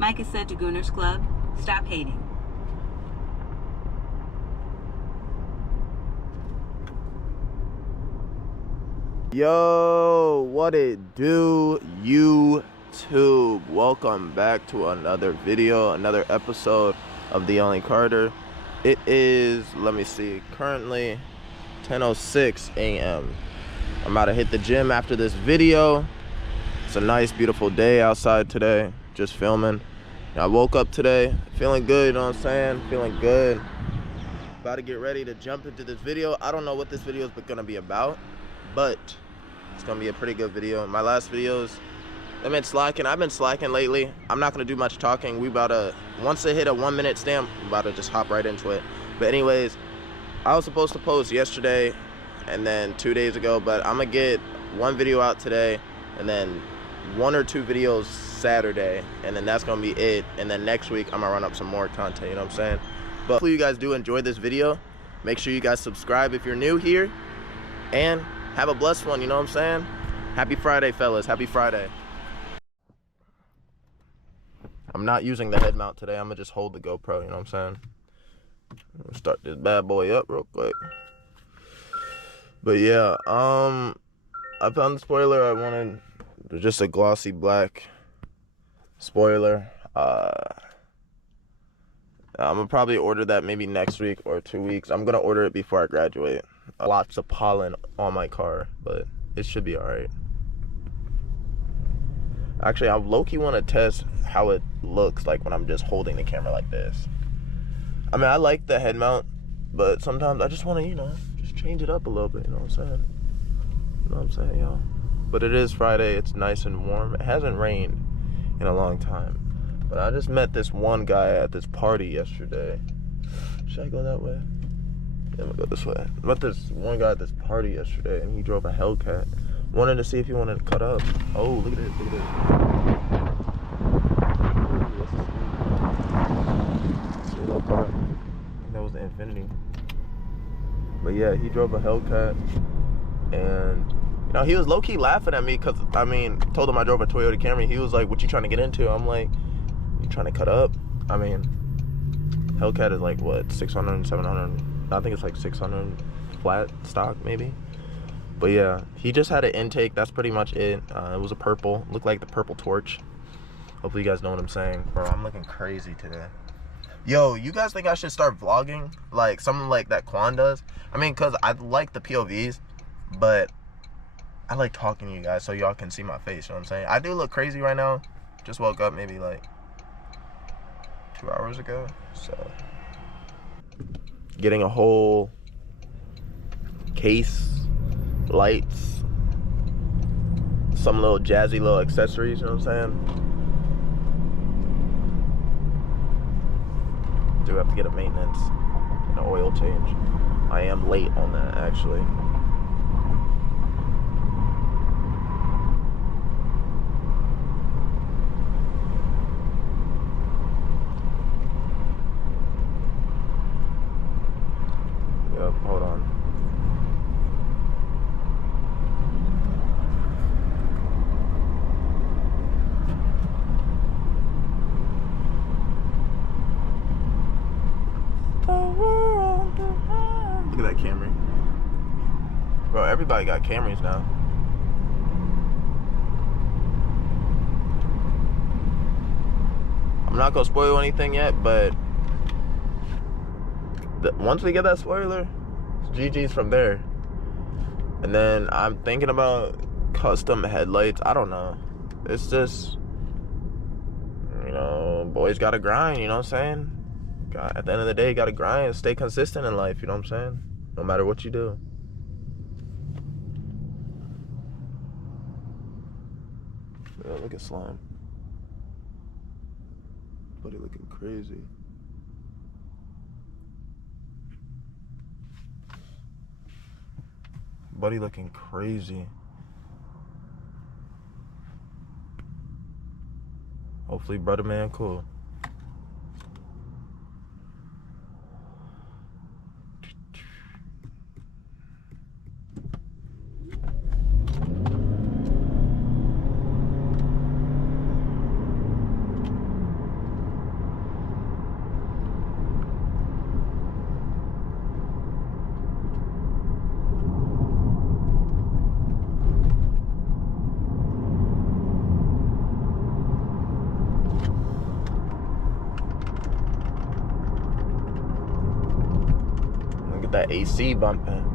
Mike is said to Gooners Club. Stop hating. Yo, what it do, YouTube? Welcome back to another video, another episode of theOnlycarter. It is, let me see, currently 10:06 a.m. I'm about to hit the gym after this video. It's a nice, beautiful day outside today, just filming. I woke up today feeling good, you know what I'm saying? Feeling good. About to get ready to jump into this video. I don't know what this video is gonna be about, but it's gonna be a pretty good video. My last videos, I've been slacking lately. I'm not gonna do much talking. We about to, once they hit a 1 minute stamp, I'm about to just hop right into it. But anyways, I was supposed to post yesterday and then 2 days ago, but I'm gonna get one video out today and then 1 or 2 videos Saturday, and then that's gonna be it. And then next week I'm gonna run up some more content, you know what I'm saying? But hopefully you guys do enjoy this video. Make sure you guys subscribe if you're new here, and have a blessed one, you know what I'm saying? Happy Friday, fellas, happy Friday. I'm not using the head mount today. I'm gonna just hold the GoPro, you know what I'm saying? I'm gonna start this bad boy up real quick. But yeah, I found the spoiler I wanted. Just a glossy black spoiler. I'm gonna probably order that maybe next week or 2 weeks. I'm gonna order it before I graduate. Lots of pollen on my car, but it should be all right. Actually, I low-key want to test how it looks like when I'm just holding the camera like this. I mean, I like the head mount, but sometimes I just want to, you know, just change it up a little bit, you know what I'm saying? You know what I'm saying, y'all? But it is Friday, it's nice and warm. It hasn't rained in a long time. But I just met this one guy at this party yesterday. Should I go that way? Yeah, I'm gonna go this way. I met this one guy at this party yesterday, and he drove a Hellcat. Wanted to see if he wanted to cut up. Oh, look at it, look at it. See that car? I think that was the Infinity. But yeah, he drove a Hellcat, and you know, he was low-key laughing at me because, I mean, told him I drove a Toyota Camry. He was like, what you trying to get into? I'm like, you trying to cut up? I mean, Hellcat is like, what, 600, 700? I think it's like 600 flat stock, maybe. But yeah, he just had an intake. That's pretty much it. It was a purple. Looked like the purple torch. Hopefully you guys know what I'm saying. Bro, I'm looking crazy today. Yo, you guys think I should start vlogging? Like, something like that Quan does? I mean, because I like the POVs, but I like talking to you guys so y'all can see my face, you know what I'm saying? I do look crazy right now. Just woke up maybe like 2 hours ago, so. Getting a whole case, lights, some little jazzy little accessories, you know what I'm saying? Do have to get a maintenance and an oil change. I am late on that, actually. Hold on. Look at that Camry. Bro, everybody got Camrys now. I'm not gonna spoil anything yet, but once we get that spoiler, GG's from there. And then I'm thinking about custom headlights. I don't know. It's just, you know, boys gotta grind, you know what I'm saying? At the end of the day, you gotta grind and stay consistent in life, you know what I'm saying? No matter what you do. Yeah, look at Slime. Buddy looking crazy. Buddy looking crazy. Hopefully brother man cool. Get that AC bumping.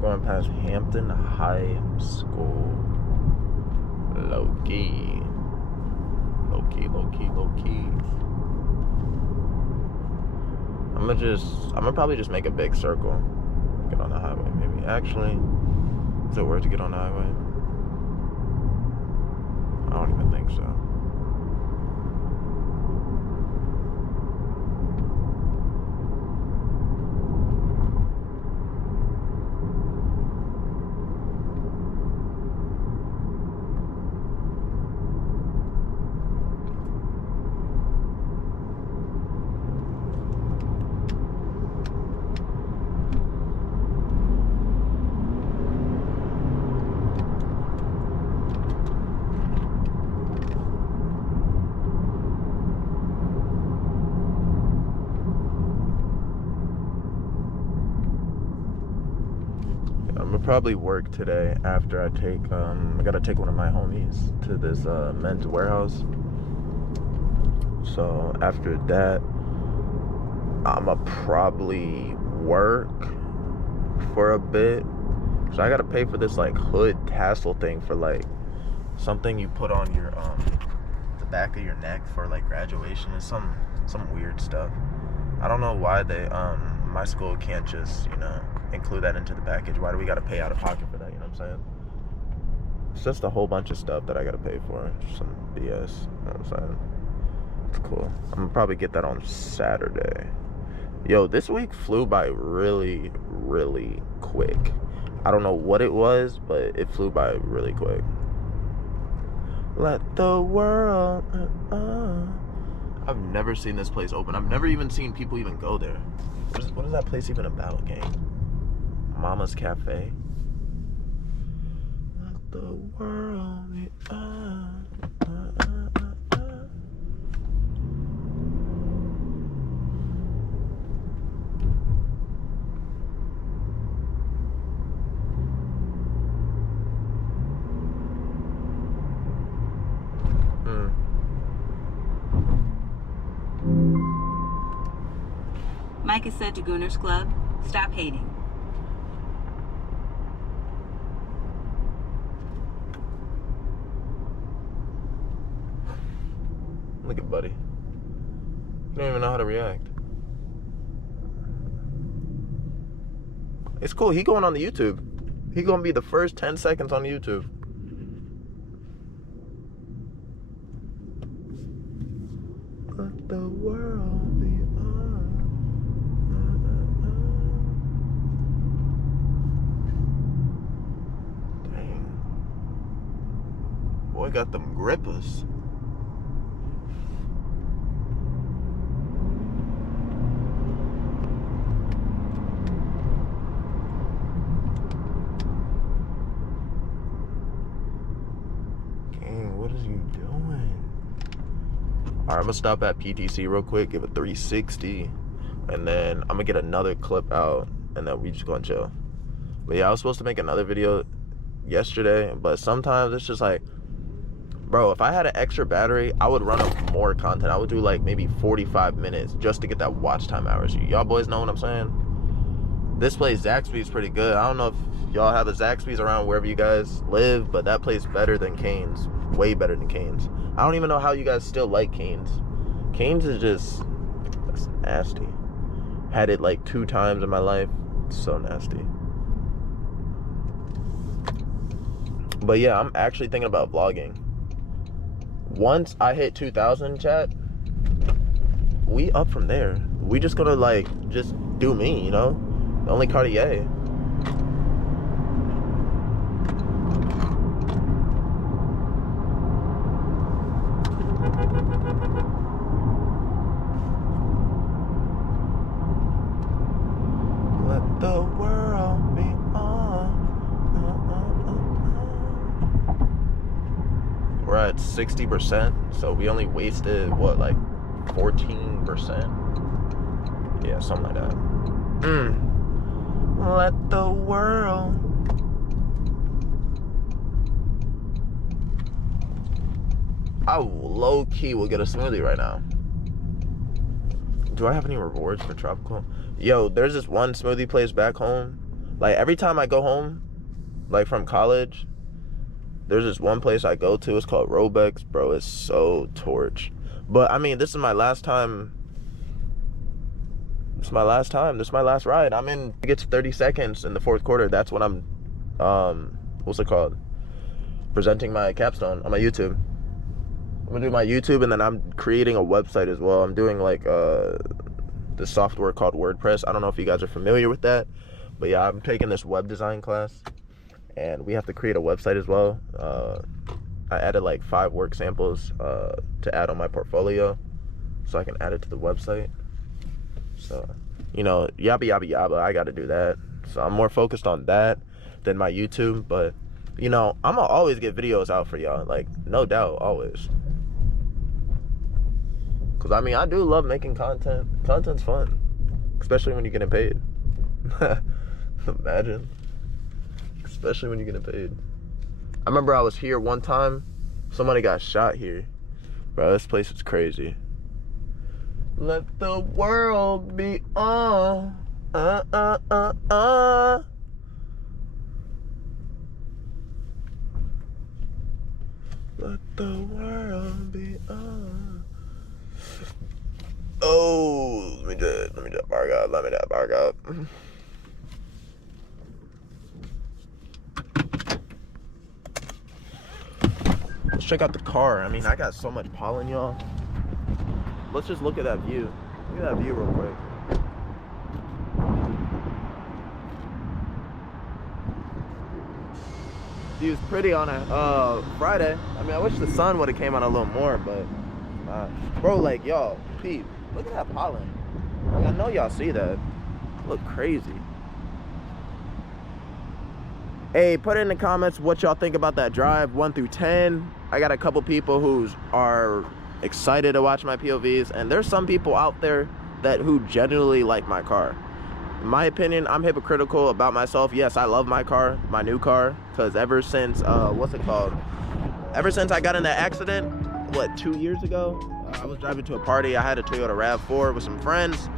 Going past Hampton High School. Low key. I'm gonna probably just make a big circle. Get on the highway, maybe. Actually, is it worth to get on the highway? I don't even think so. I'm gonna probably work today after I take, I gotta take one of my homies to this men's warehouse. So after that, I'ma probably work for a bit. So I gotta pay for this like hood tassel thing for like something you put on your, the back of your neck for like graduation and some weird stuff. I don't know why they, my school can't just, you know, include that into the package. Why do we gotta pay out of pocket for that? You know what I'm saying? It's just a whole bunch of stuff that I gotta pay for. Some BS. You know what I'm saying? It's cool. I'm gonna probably get that on Saturday. Yo, this week flew by really, really quick. I don't know what it was, but it flew by really quick. Let the world. I've never seen this place open. I've never even seen people even go there. What is that place even about, gang? Mama's Cafe. Let the world be Mike is said to Gooners Club. Stop hating. Look at Buddy. You don't even know how to react. It's cool. He going on the YouTube. He gonna be the first 10 seconds on YouTube. Let the world be on. Dang. Boy got them grippers. What is you doing? Alright, I'm gonna stop at PTC real quick, give a 360, and then I'm gonna get another clip out, and then we just gonna chill. But yeah, I was supposed to make another video yesterday, but sometimes it's just like, bro, if I had an extra battery, I would run up more content. I would do like maybe 45 minutes just to get that watch time hours. Y'all boys know what I'm saying? This place, Zaxby's, pretty good. I don't know if y'all have a Zaxby's around wherever you guys live, but that place better than Cane's. Way better than Cane's. I don't even know how you guys still like Cane's. Cane's is just, that's nasty. Had it like 2 times in my life. It's so nasty. But yeah, I'm actually thinking about vlogging. Once I hit 2,000, chat, we up from there. we just gonna like just do me, you know? The only Cartier. Let the world be on. We're at 60%, so we only wasted what, like 14%? Yeah, something like that. Let the world. I low-key will get a smoothie right now. Do I have any rewards for tropical? Yo, there's this one smoothie place back home. Like, every time I go home, like from college, there's this one place I go to. It's called Robex. Bro, it's so torch. But, I mean, this is my last time. This is my last time. This is my last ride. I'm in. It gets 30 seconds in the fourth quarter. That's when I'm, what's it called? Presenting my capstone on my YouTube. I'm gonna do my YouTube, and then I'm creating a website as well. I'm doing like the software called WordPress. I don't know if you guys are familiar with that, but yeah, I'm taking this web design class, and we have to create a website as well. I added like 5 work samples to add on my portfolio, so I can add it to the website. So, you know, yabba yabba yabba, I got to do that. So I'm more focused on that than my YouTube, but you know, I'm gonna always get videos out for y'all, like no doubt, always. Cause I mean, I do love making content. Content's fun, especially when you're getting paid. Imagine, especially when you're getting paid. I remember I was here one time, somebody got shot here. Bro, this place is crazy. Let the world be on. Let the world be on. Oh, let me just bark up. Let's check out the car. I mean, I got so much pollen, y'all. Let's just look at that view. Look at that view real quick. View's pretty on a Friday. I mean, I wish the sun would have came out a little more, but bro, like, y'all, peep, look at that pollen. Like, I know y'all see that. Look crazy. Hey, put in the comments what y'all think about that drive, 1 through 10. I got a couple people who are excited to watch my POVs, and there's some people out there who genuinely like my car. In my opinion, I'm hypocritical about myself. Yes, I love my car, my new car, because ever since ever since I got in that accident, what, 2 years ago, I was driving to a party. I had a Toyota RAV4 with some friends,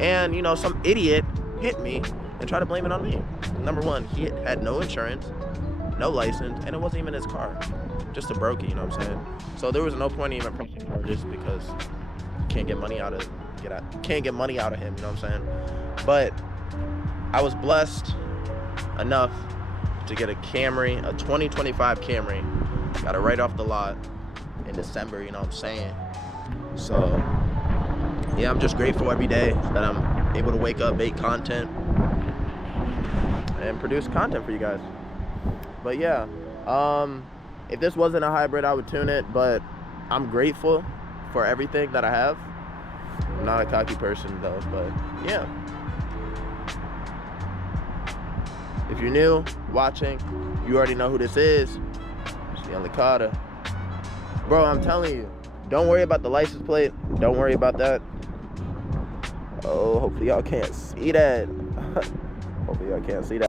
and you know, some idiot hit me and tried to blame it on me. Number one, he had no insurance, no license, and it wasn't even his car, just a brokey, you know what I'm saying? So there was no point in even pressing charges because you can't get money out of him, you know what I'm saying? But I was blessed enough to get a Camry, a 2025 Camry. Got it right off the lot in December, you know what I'm saying? So yeah, I'm just grateful every day that I'm able to wake up, make content, and produce content for you guys. But yeah, if this wasn't a hybrid, I would tune it, but I'm grateful for everything that I have. I'm not a cocky person though, but yeah. If you're new watching, you already know who this is. It's theOnlycarter. Bro, I'm telling you, don't worry about the license plate. Don't worry about that. Oh, hopefully y'all can't see that. Hopefully y'all can't see that.